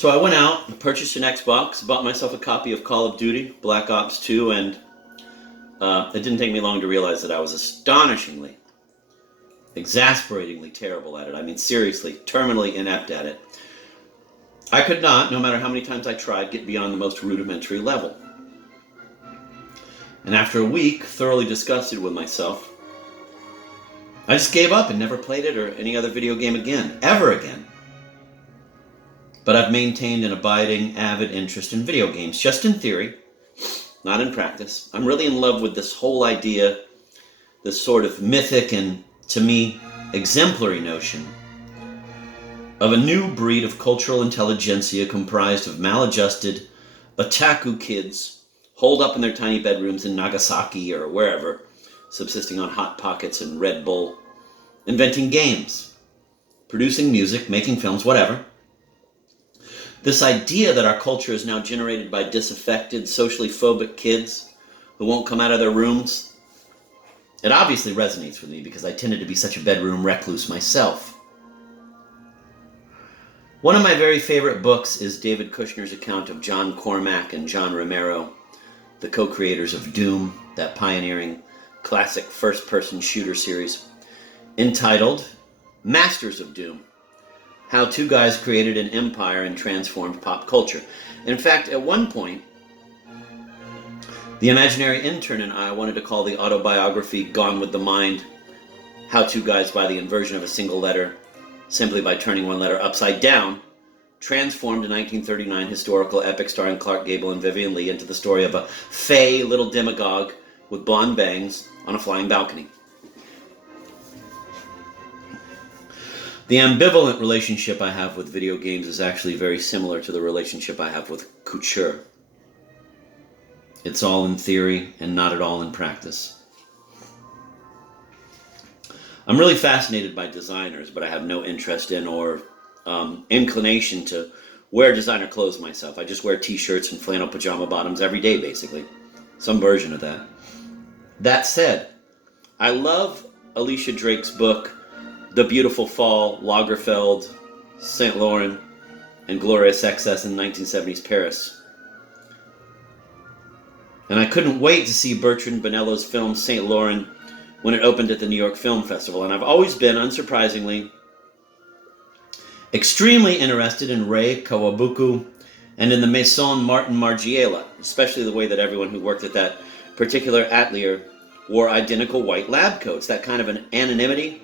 So I went out, purchased an Xbox, bought myself a copy of Call of Duty, Black Ops 2, and it didn't take me long to realize that I was astonishingly, exasperatingly terrible at it. I mean, seriously, terminally inept at it. I could not, no matter how many times I tried, get beyond the most rudimentary level. And after a week, thoroughly disgusted with myself, I just gave up and never played it or any other video game again, ever again. But I've maintained an abiding, avid interest in video games, just in theory, not in practice. I'm really in love with this whole idea, this sort of mythic and, to me, exemplary notion of a new breed of cultural intelligentsia comprised of maladjusted, otaku kids holed up in their tiny bedrooms in Nagasaki or wherever, subsisting on Hot Pockets and Red Bull, inventing games, producing music, making films, whatever. This idea that our culture is now generated by disaffected, socially phobic kids who won't come out of their rooms, it obviously resonates with me because I tended to be such a bedroom recluse myself. One of my very favorite books is David Kushner's account of John Cormack and John Romero, the co-creators of Doom, that pioneering classic first-person shooter series, entitled Masters of Doom: How Two Guys Created an Empire and Transformed Pop Culture. In fact, at one point, the imaginary intern and I wanted to call the autobiography Gone with the Mind, How Two Guys, by the inversion of a single letter, simply by turning one letter upside down, transformed a 1939 historical epic starring Clark Gable and Vivien Leigh into the story of a fey little demagogue with blonde bangs on a flying balcony. The ambivalent relationship I have with video games is actually very similar to the relationship I have with couture. It's all in theory and not at all in practice. I'm really fascinated by designers, but I have no interest in or inclination to wear designer clothes myself. I just wear t-shirts and flannel pajama bottoms every day, basically. Some version of that. That said, I love Alicia Drake's book, The Beautiful Fall, Lagerfeld, Saint Laurent, and Glorious Excess in 1970s Paris. And I couldn't wait to see Bertrand Bonello's film Saint Laurent when it opened at the New York Film Festival. And I've always been, unsurprisingly, extremely interested in Rei Kawabuku and in the Maison Martin Margiela, especially the way that everyone who worked at that particular atelier wore identical white lab coats, that kind of an anonymity,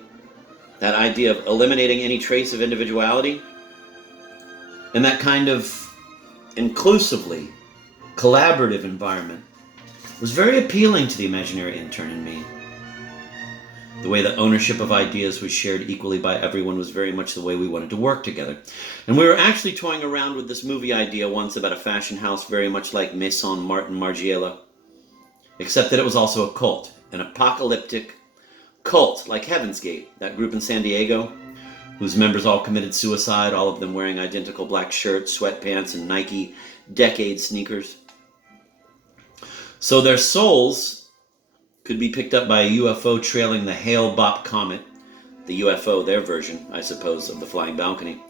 that idea of eliminating any trace of individuality, and that kind of inclusively collaborative environment was very appealing to the imaginary intern in me. The way that ownership of ideas was shared equally by everyone was very much the way we wanted to work together. And we were actually toying around with this movie idea once about a fashion house very much like Maison Martin Margiela, except that it was also a cult, an apocalyptic cult like Heaven's Gate, that group in San Diego, whose members all committed suicide, all of them wearing identical black shirts, sweatpants, and Nike Decade sneakers. So their souls could be picked up by a UFO trailing the Hale-Bopp comet, the UFO, their version, I suppose, of the flying balcony.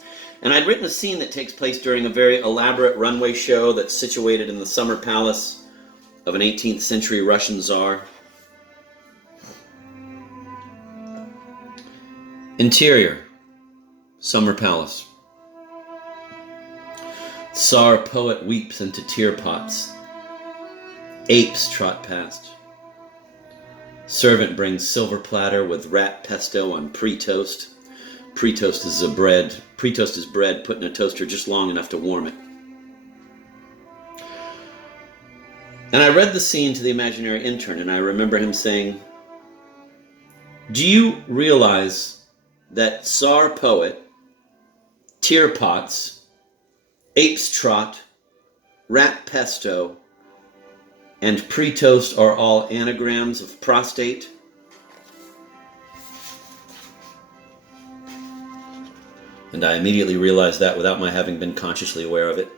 And I'd written a scene that takes place during a very elaborate runway show that's situated in the summer palace of an 18th century Russian czar. Interior, summer palace. Tsar poet weeps into tear pots. Apes trot past. Servant brings silver platter with rat pesto on pre-toast. Pre-toast is bread put in a toaster just long enough to warm it. And I read the scene to the imaginary intern, and I remember him saying, "Do you realize that Tsar poet, tear pots, apes trot, rat pesto, and pre-toast are all anagrams of prostate?" And I immediately realized that without my having been consciously aware of it.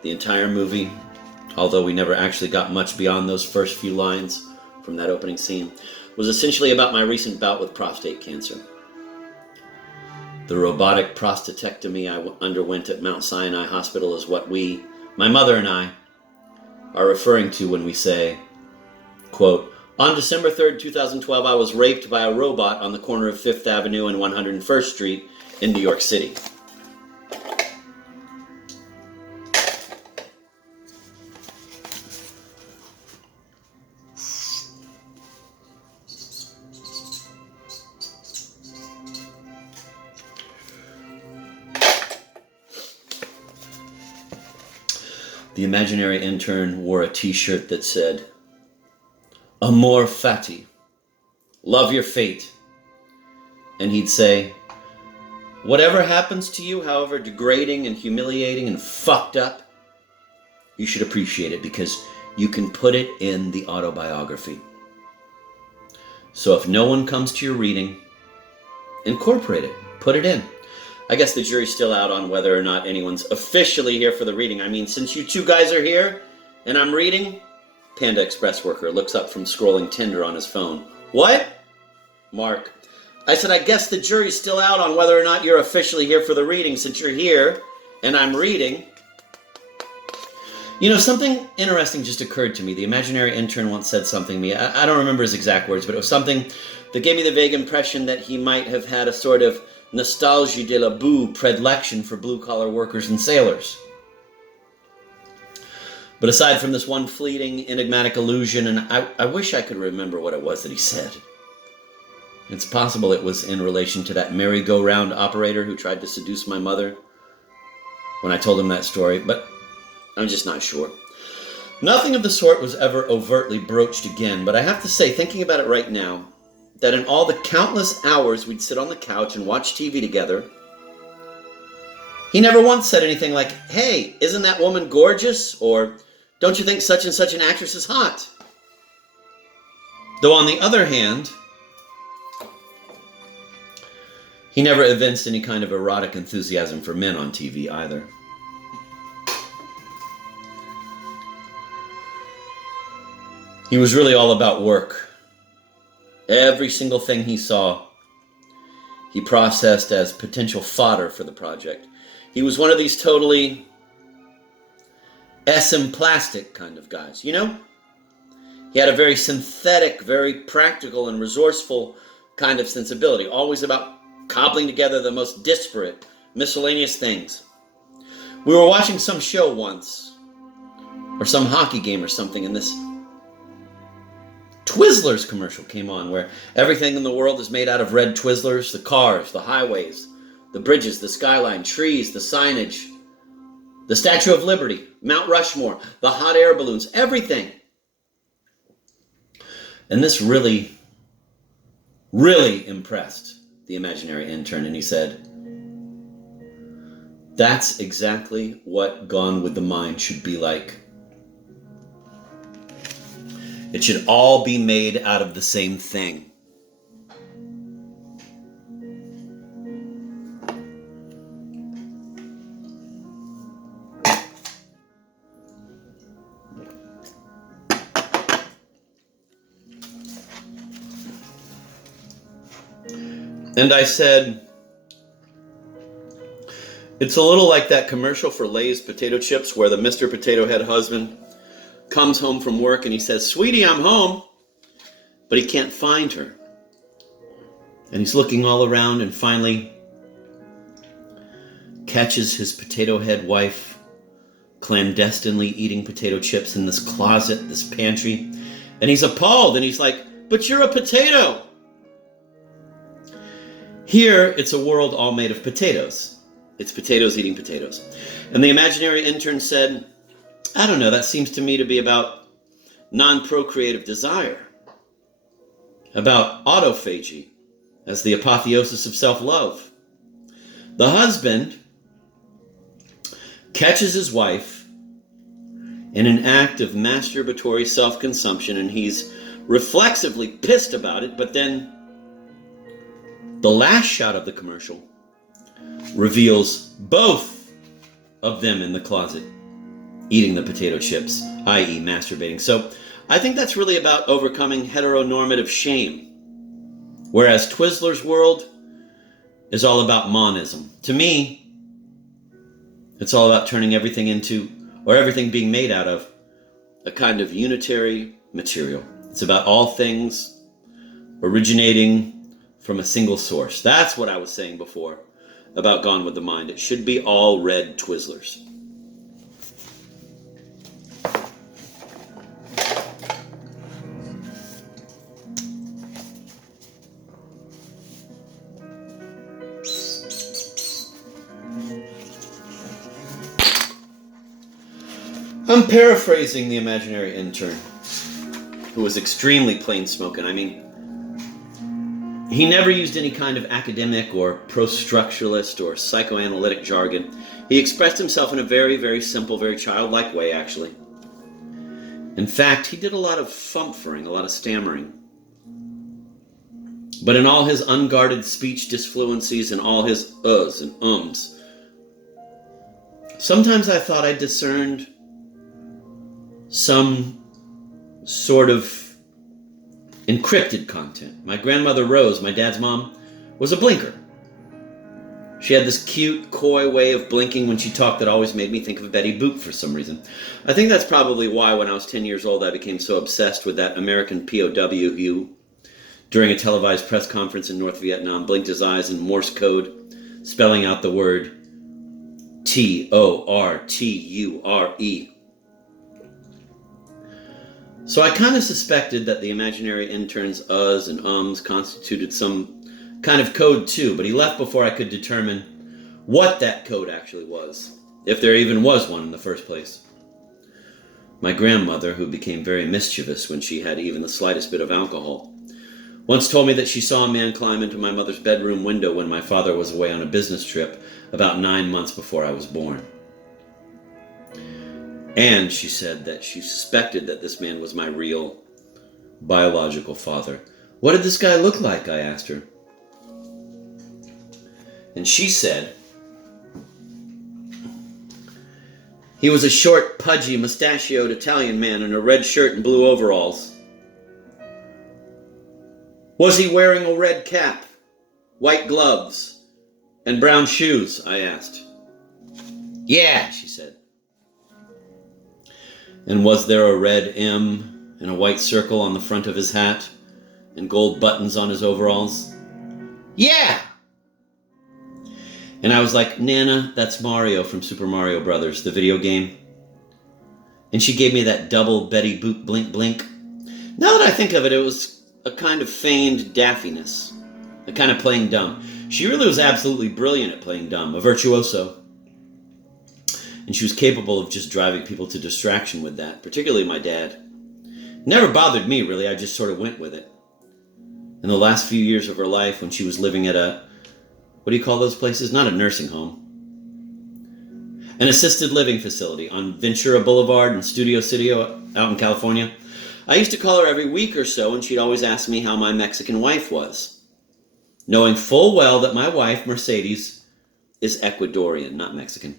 The entire movie, although we never actually got much beyond those first few lines from that opening scene, was essentially about my recent bout with prostate cancer. The robotic prostatectomy I underwent at Mount Sinai Hospital is what we, my mother and I, are referring to when we say, quote, on December 3rd, 2012, I was raped by a robot on the corner of 5th Avenue and 101st Street in New York City. The imaginary intern wore a t-shirt that said, Amor fati, love your fate. And he'd say, whatever happens to you, however degrading and humiliating and fucked up, you should appreciate it because you can put it in the autobiography. So if no one comes to your reading, incorporate it, put it in. I guess the jury's still out on whether or not anyone's officially here for the reading. I mean, since you two guys are here and I'm reading, Panda Express worker looks up from scrolling Tinder on his phone. What? Mark. I said, I guess the jury's still out on whether or not you're officially here for the reading since you're here and I'm reading. You know, something interesting just occurred to me. The imaginary intern once said something to me. I don't remember his exact words, but it was something that gave me the vague impression that he might have had a sort of nostalgie de la boue predilection for blue-collar workers and sailors. But aside from this one fleeting, enigmatic allusion, and I wish I could remember what it was that he said. It's possible it was in relation to that merry-go-round operator who tried to seduce my mother when I told him that story, but I'm just not sure. Nothing of the sort was ever overtly broached again, but I have to say, thinking about it right now, that in all the countless hours we'd sit on the couch and watch TV together, he never once said anything like, hey, isn't that woman gorgeous? Or, don't you think such and such an actress is hot? Though on the other hand, he never evinced any kind of erotic enthusiasm for men on TV either. He was really all about work. Every single thing he saw, he processed as potential fodder for the project. He was one of these totally plastic kind of guys, you know? He had a very synthetic, very practical and resourceful kind of sensibility, always about cobbling together the most disparate, miscellaneous things. We were watching some show once, or some hockey game or something, and this Twizzlers commercial came on where everything in the world is made out of red Twizzlers, the cars, the highways, the bridges, the skyline, trees, the signage, the Statue of Liberty, Mount Rushmore, the hot air balloons, everything. And this really, really impressed the imaginary intern, and he said, that's exactly what Gone with the Mind should be like. It should all be made out of the same thing. And I said, it's a little like that commercial for Lay's potato chips where the Mr. Potato Head husband comes home from work and he says, sweetie, I'm home. But he can't find her. And he's looking all around and finally catches his potato head wife clandestinely eating potato chips in this closet, this pantry. And he's appalled and he's like, but you're a potato. Here, it's a world all made of potatoes. It's potatoes eating potatoes. And the imaginary intern said, I don't know, that seems to me to be about non-procreative desire, about autophagy as the apotheosis of self-love. The husband catches his wife in an act of masturbatory self-consumption, and he's reflexively pissed about it, but then the last shot of the commercial reveals both of them in the closet eating the potato chips, i.e. masturbating. So I think that's really about overcoming heteronormative shame. Whereas Twizzler's world is all about monism. To me, it's all about turning everything into, or everything being made out of, a kind of unitary material. It's about all things originating from a single source. That's what I was saying before about Gone with the Mind. It should be all red Twizzlers. I'm paraphrasing the imaginary intern, who was extremely plain-spoken. I mean, he never used any kind of academic or pro-structuralist or psychoanalytic jargon. He expressed himself in a very, very simple, very childlike way, actually. In fact, he did a lot of fumfering, a lot of stammering. But in all his unguarded speech disfluencies and all his uhs and ums, sometimes I thought I discerned some sort of encrypted content. My grandmother Rose, my dad's mom, was a blinker. She had this cute, coy way of blinking when she talked that always made me think of Betty Boop for some reason. I think that's probably why when I was 10 years old I became so obsessed with that American POW who, during a televised press conference in North Vietnam, blinked his eyes in Morse code, spelling out the word Torture. So I kind of suspected that the imaginary intern's uhs and ums constituted some kind of code too, but he left before I could determine what that code actually was, if there even was one in the first place. My grandmother, who became very mischievous when she had even the slightest bit of alcohol, once told me that she saw a man climb into my mother's bedroom window when my father was away on a business trip about 9 months before I was born. And she said that she suspected that this man was my real, biological father. What did this guy look like? I asked her. And she said, he was a short, pudgy, mustachioed Italian man in a red shirt and blue overalls. Was he wearing a red cap, white gloves, and brown shoes? I asked. Yeah, she said. And was there a red M and a white circle on the front of his hat and gold buttons on his overalls? Yeah! And I was like, Nana, that's Mario from Super Mario Brothers, the video game. And she gave me that double Betty Boop blink blink. Now that I think of it, it was a kind of feigned daffiness, a kind of playing dumb. She really was absolutely brilliant at playing dumb, a virtuoso. And she was capable of just driving people to distraction with that, particularly my dad. It never bothered me, really. I just sort of went with it. In the last few years of her life, when she was living at a, what do you call those places? Not a nursing home. An assisted living facility on Ventura Boulevard in Studio City out in California. I used to call her every week or so, and she'd always ask me how my Mexican wife was, knowing full well that my wife, Mercedes, is Ecuadorian, not Mexican.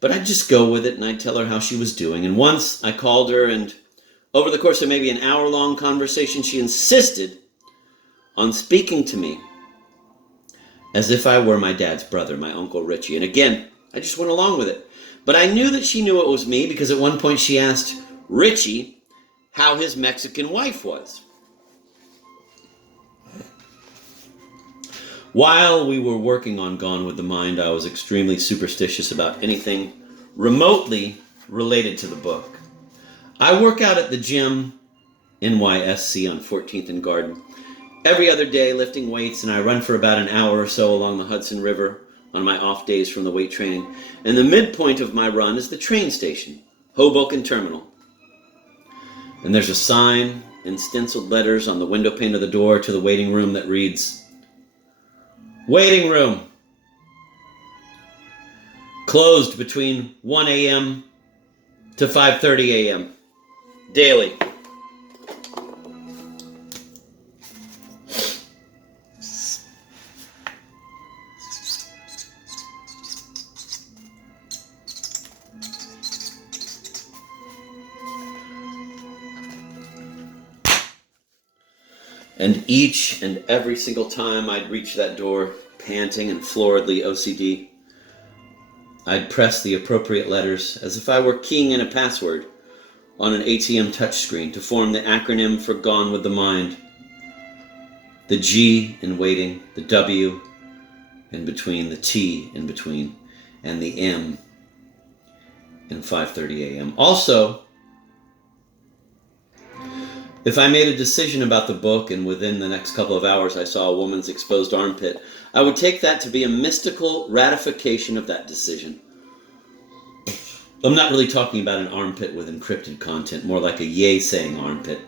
But I'd just go with it, and I'd tell her how she was doing. And once I called her, and over the course of maybe an hour-long conversation, she insisted on speaking to me as if I were my dad's brother, my Uncle Richie. And again, I just went along with it. But I knew that she knew it was me, because at one point she asked Richie how his Mexican wife was. While we were working on Gone with the Mind, I was extremely superstitious about anything remotely related to the book. I work out at the gym, NYSC on 14th and Garden, every other day lifting weights, and I run for about an hour or so along the Hudson River on my off days from the weight training. And the midpoint of my run is the train station, Hoboken Terminal. And there's a sign in stenciled letters on the window pane of the door to the waiting room that reads, Waiting room. Closed between 1 a.m. to 5:30 a.m. daily. And each and every single time I'd reach that door, panting and floridly OCD. I'd press the appropriate letters as if I were keying in a password on an ATM touchscreen to form the acronym for Gone with the Mind. The G in waiting, the W in between, the T in between, and the M in 5:30 a.m. Also, if I made a decision about the book and within the next couple of hours I saw a woman's exposed armpit, I would take that to be a mystical ratification of that decision. I'm not really talking about an armpit with encrypted content, more like a yay-saying armpit.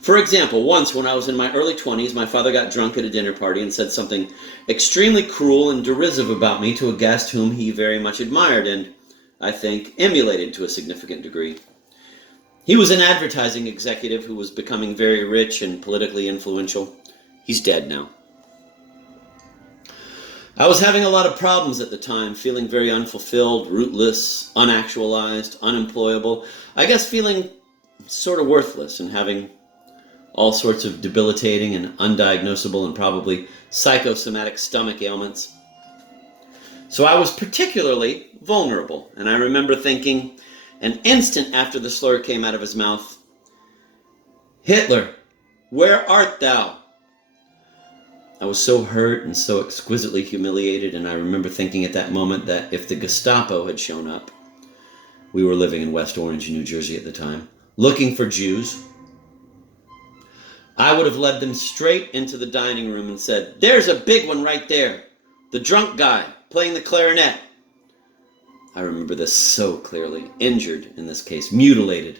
For example, once when I was in my early 20s, my father got drunk at a dinner party and said something extremely cruel and derisive about me to a guest whom he very much admired and, I think, emulated to a significant degree. He was an advertising executive who was becoming very rich and politically influential. He's dead now. I was having a lot of problems at the time, feeling very unfulfilled, rootless, unactualized, unemployable. I guess feeling sort of worthless and having all sorts of debilitating and undiagnosable and probably psychosomatic stomach ailments. So I was particularly vulnerable, and I remember thinking, an instant after the slur came out of his mouth, "Hitler, where art thou?" I was so hurt and so exquisitely humiliated, and I remember thinking at that moment that if the Gestapo had shown up, we were living in West Orange, New Jersey at the time, looking for Jews, I would have led them straight into the dining room and said, "There's a big one right there, the drunk guy playing the clarinet." I remember this so clearly. Injured, in this case, mutilated.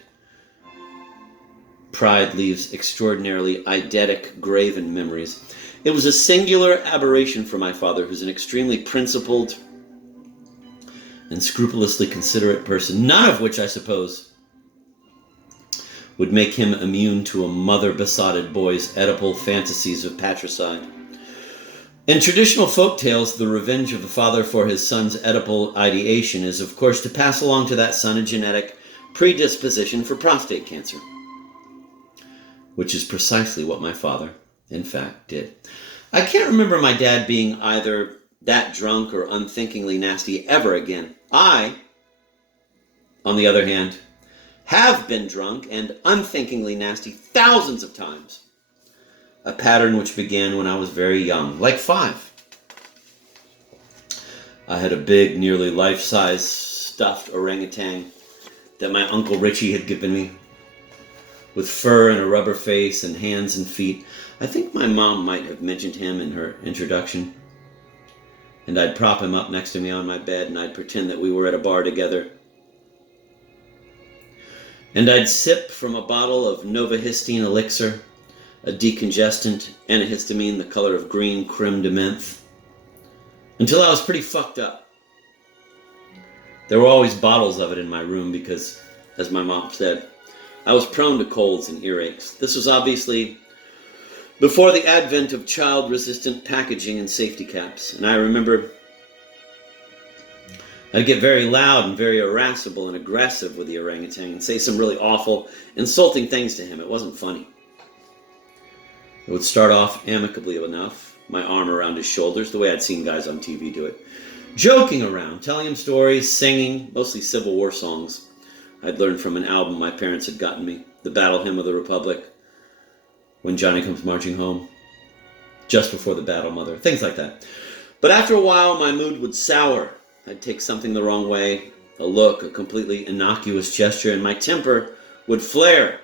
Pride leaves extraordinarily eidetic, graven memories. It was a singular aberration for my father, who's an extremely principled and scrupulously considerate person, none of which, I suppose, would make him immune to a mother-besotted boy's Oedipal fantasies of patricide. In traditional folk tales, the revenge of the father for his son's Oedipal ideation is, of course, to pass along to that son a genetic predisposition for prostate cancer, which is precisely what my father, in fact, did. I can't remember my dad being either that drunk or unthinkingly nasty ever again. I, on the other hand, have been drunk and unthinkingly nasty thousands of times. A pattern which began when I was very young, like 5. I had a big, nearly life-size stuffed orangutan that my Uncle Richie had given me, with fur and a rubber face and hands and feet. I think my mom might have mentioned him in her introduction. And I'd prop him up next to me on my bed, and I'd pretend that we were at a bar together. And I'd sip from a bottle of Novahistine elixir, a decongestant, antihistamine the color of green creme de menthe, until I was pretty fucked up. There were always bottles of it in my room because, as my mom said, I was prone to colds and earaches. This was obviously before the advent of child-resistant packaging and safety caps, and I remember I'd get very loud and very irascible and aggressive with the orangutan and say some really awful, insulting things to him. It wasn't funny. It would start off amicably enough, my arm around his shoulders, the way I'd seen guys on TV do it. Joking around, telling him stories, singing, mostly Civil War songs I'd learned from an album my parents had gotten me, the Battle Hymn of the Republic, When Johnny Comes Marching Home, Just Before the Battle, Mother, things like that. But after a while, my mood would sour. I'd take something the wrong way, a look, a completely innocuous gesture, and my temper would flare.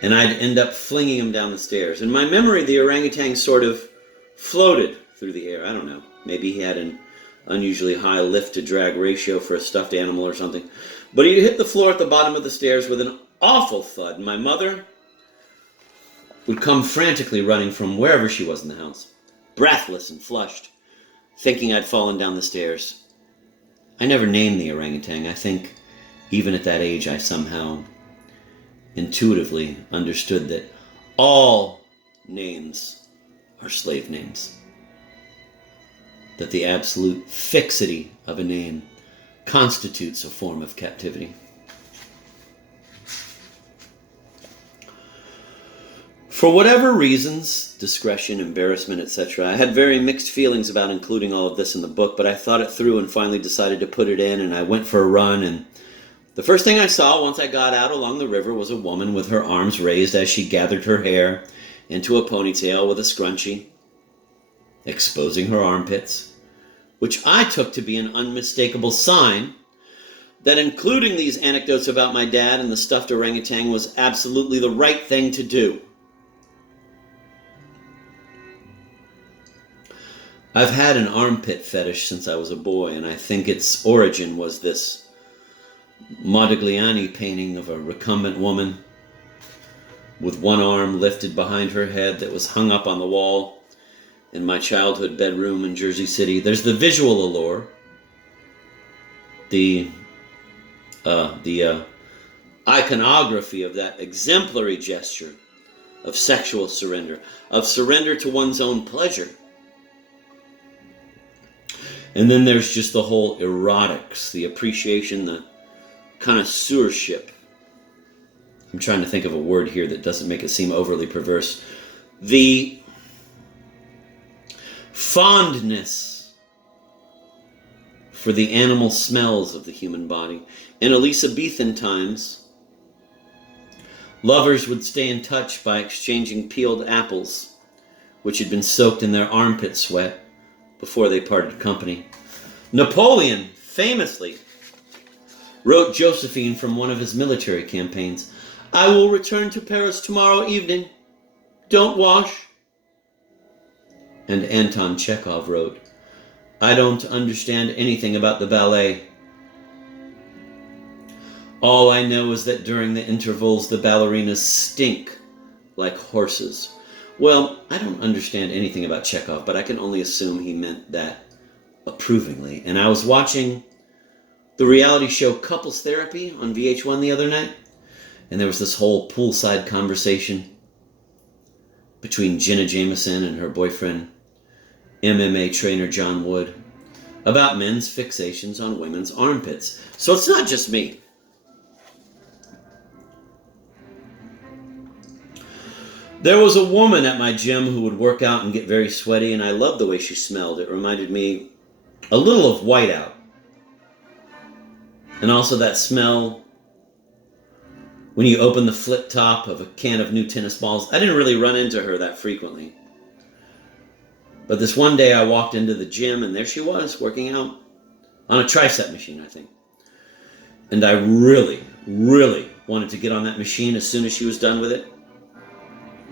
And I'd end up flinging him down the stairs. In my memory, the orangutan sort of floated through the air. I don't know. Maybe he had an unusually high lift-to-drag ratio for a stuffed animal or something. But he'd hit the floor at the bottom of the stairs with an awful thud. And my mother would come frantically running from wherever she was in the house, breathless and flushed, thinking I'd fallen down the stairs. I never named the orangutan. I think even at that age I somehow intuitively understood that all names are slave names. That the absolute fixity of a name constitutes a form of captivity. For whatever reasons, discretion, embarrassment, etc., I had very mixed feelings about including all of this in the book, but I thought it through and finally decided to put it in, and I went for a run, and the first thing I saw once I got out along the river was a woman with her arms raised as she gathered her hair into a ponytail with a scrunchie, exposing her armpits, which I took to be an unmistakable sign that including these anecdotes about my dad and the stuffed orangutan was absolutely the right thing to do. I've had an armpit fetish since I was a boy, and I think its origin was this Modigliani painting of a recumbent woman with one arm lifted behind her head that was hung up on the wall in my childhood bedroom in Jersey City. There's the visual allure, the iconography of that exemplary gesture of sexual surrender, of surrender to one's own pleasure. And then there's just the whole erotics, the appreciation, the connoisseurship. I'm trying to think of a word here that doesn't make it seem overly perverse. The fondness for the animal smells of the human body. In Elizabethan times, lovers would stay in touch by exchanging peeled apples, which had been soaked in their armpit sweat before they parted company. Napoleon famously wrote Josephine from one of his military campaigns, "I will return to Paris tomorrow evening. Don't wash." And Anton Chekhov wrote, "I don't understand anything about the ballet. All I know is that during the intervals the ballerinas stink like horses." Well, I don't understand anything about Chekhov, but I can only assume he meant that approvingly. And I was watching the reality show Couples Therapy on VH1 the other night, and there was this whole poolside conversation between Jenna Jameson and her boyfriend, MMA trainer John Wood, about men's fixations on women's armpits. So it's not just me. There was a woman at my gym who would work out and get very sweaty, and I loved the way she smelled. It reminded me a little of Whiteout. And also that smell when you open the flip top of a can of new tennis balls. I didn't really run into her that frequently. But this one day I walked into the gym, and there she was, working out on a tricep machine, I think. And I really, really wanted to get on that machine as soon as she was done with it,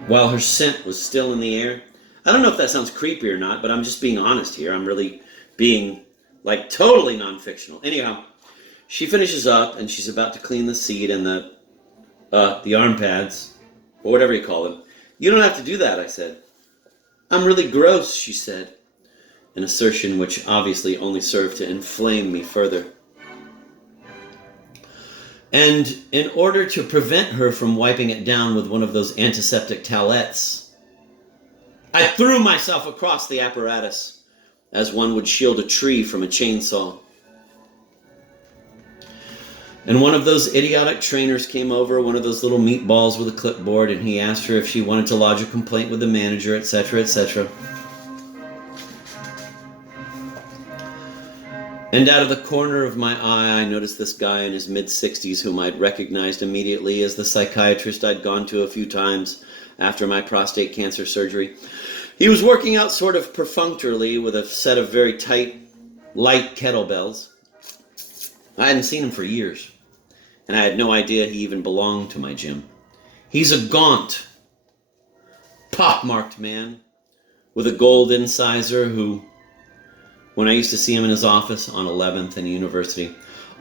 while her scent was still in the air. I don't know if that sounds creepy or not, but I'm just being honest here. I'm really being, like, totally non-fictional. Anyhow, she finishes up, and she's about to clean the seat and the arm pads, or whatever you call them. "You don't have to do that," I said. "I'm really gross," she said, an assertion which obviously only served to inflame me further. And in order to prevent her from wiping it down with one of those antiseptic towelettes, I threw myself across the apparatus as one would shield a tree from a chainsaw. And one of those idiotic trainers came over, one of those little meatballs with a clipboard, and he asked her if she wanted to lodge a complaint with the manager, etc., etc. And out of the corner of my eye, I noticed this guy in his mid-60s whom I'd recognized immediately as the psychiatrist I'd gone to a few times after my prostate cancer surgery. He was working out sort of perfunctorily with a set of very tight, light kettlebells. I hadn't seen him for years, and I had no idea he even belonged to my gym. He's a gaunt, pockmarked man with a gold incisor who, when I used to see him in his office on 11th and University,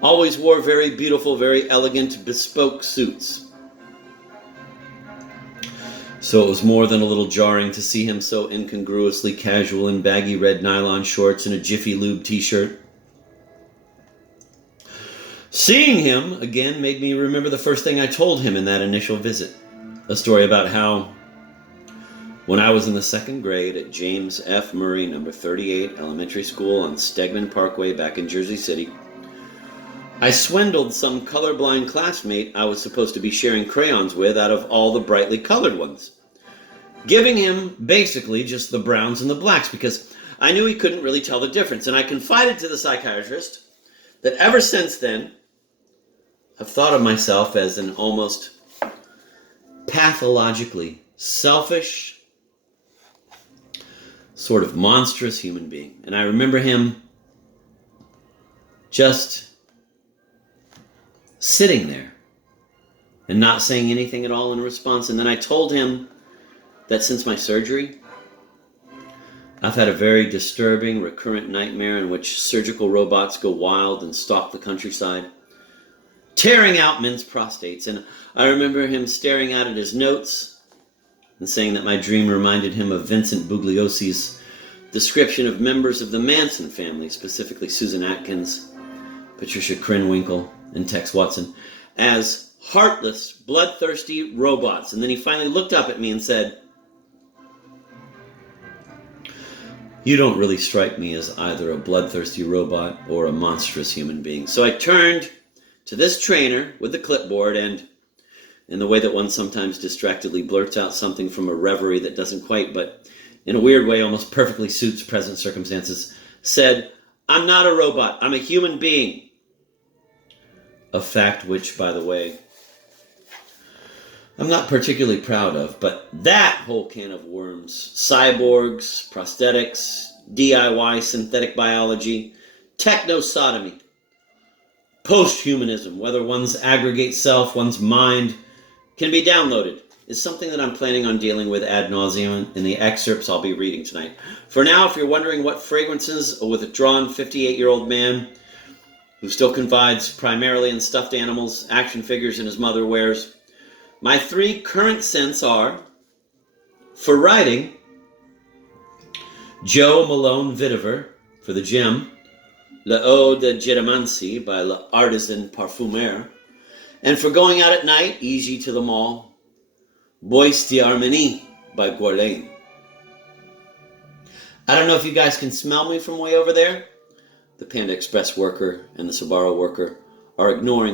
always wore very beautiful, very elegant, bespoke suits. So it was more than a little jarring to see him so incongruously casual in baggy red nylon shorts and a Jiffy Lube t-shirt. Seeing him again made me remember the first thing I told him in that initial visit. A story about how, when I was in the second grade at James F. Murray, number 38 Elementary School on Stegman Parkway back in Jersey City, I swindled some colorblind classmate I was supposed to be sharing crayons with out of all the brightly colored ones. giving him basically just the browns and the blacks because I knew he couldn't really tell the difference. And I confided to the psychiatrist that ever since then, I've thought of myself as an almost pathologically selfish, sort of monstrous human being. And I remember him just sitting there and not saying anything at all in response. And then I told him that since my surgery, I've had a very disturbing, recurrent nightmare in which surgical robots go wild and stalk the countryside, tearing out men's prostates. And I remember him staring out at his notes and saying that my dream reminded him of Vincent Bugliosi's description of members of the Manson family, specifically Susan Atkins, Patricia Krenwinkel, and Tex Watson, as heartless, bloodthirsty robots. And then he finally looked up at me and said, "You don't really strike me as either a bloodthirsty robot or a monstrous human being." So I turned to this trainer with the clipboard and, in the way that one sometimes distractedly blurts out something from a reverie that doesn't quite, but in a weird way almost perfectly suits present circumstances, said, "I'm not a robot, I'm a human being." A fact which, by the way, I'm not particularly proud of, but that whole can of worms, cyborgs, prosthetics, DIY synthetic biology, technosodomy, post-humanism, whether one's aggregate self, one's mind, can be downloaded, is something that I'm planning on dealing with ad nauseum in the excerpts I'll be reading tonight. For now, if you're wondering what fragrances a withdrawn 58-year-old man who still confides primarily in stuffed animals, action figures, and his mother wears, my 3 current scents are, for writing, Joe Malone Vitiver for the gym, Le Eau de Géromancie by L'Artisan Parfumeur, and for going out at night, easy to the mall, Bois d'Armenie by Guerlain. I don't know if you guys can smell me from way over there. The Panda Express worker and the Sbarro worker are ignoring